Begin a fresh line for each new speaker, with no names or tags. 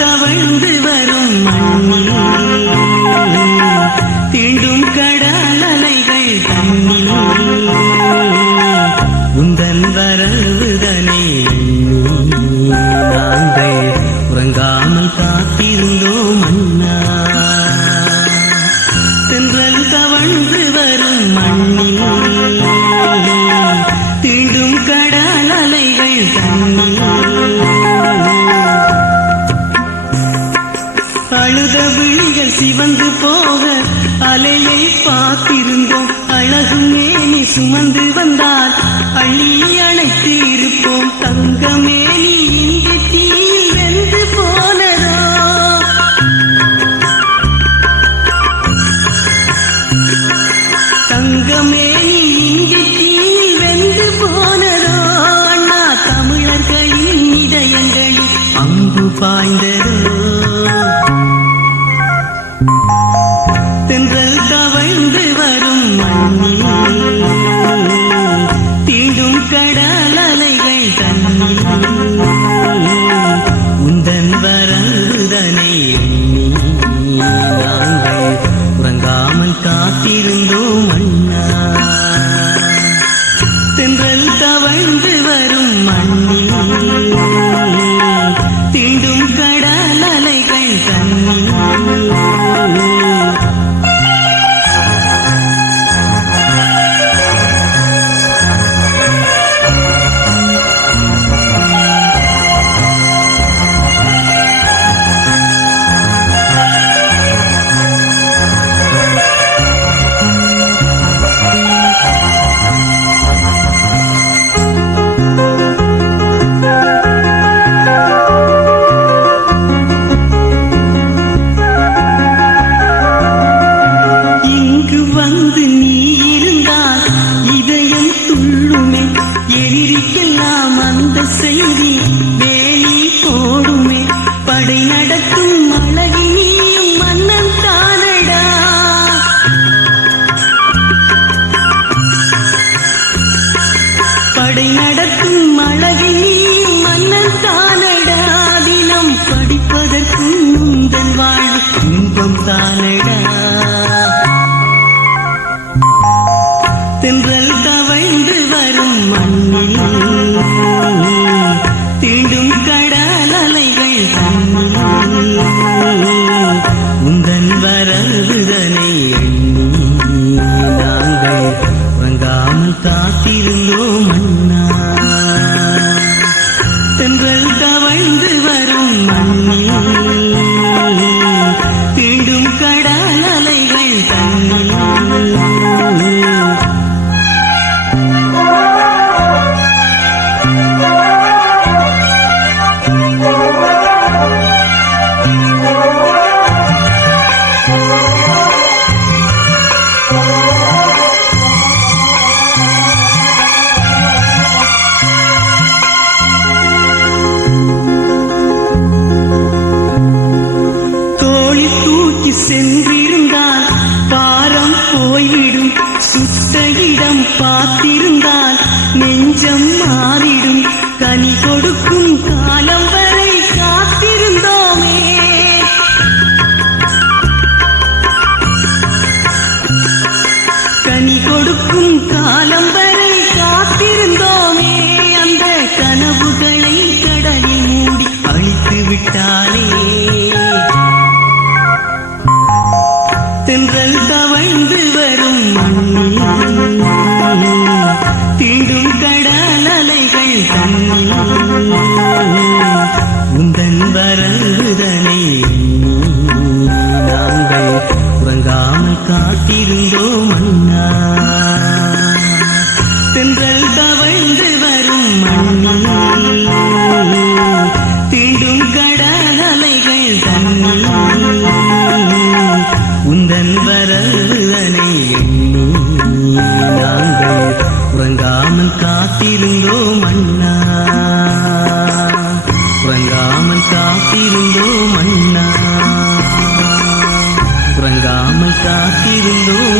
தவழ்ந்து வரும் தீண்டும் கடல் அலைகள் தண்ணி உந்தன் வரவுதனே கண்கள் சிவந்து போக அலையை பார்த்திருந்தோம். அழகு மேனி சுமந்து வந்தால் அள்ளி அழைத்து இருப்போம் தங்கமேனி இங்கு வரங்குதனை எண்ணி நாங்கள் உறங்காமல் காத்திருந்தோம் எதிரிக்கெல்லாம் அந்த செய்தி வேலி போடுமே. படை நடத்தும் அழகினியும் மன்னன் தானடா. படை நடத்தும் அழகினியும் மன்னன் தானடா. தினம் படிப்பதற்கும் முந்தன் வாழ்வு இன்பம் தானடா. காத்திருந்தோம் அண்ணா. போய்விடும். சுத்த இடம் பார்த்திருந்தால் காத்திருந்தோம் அண்ணா தென்றல் தவழ்ந்து வரும் மண்ணில் தீண்டும் கடலைகள் அலைகள் தன்னில் உந்தன் வரவுதனை எண்ணி நாங்கள் உறங்காமல் காத்திருந்தோம் அண்ணா உறங்காமல் காத்திருந்தோம் காத்திருந்தோம் அண்ணா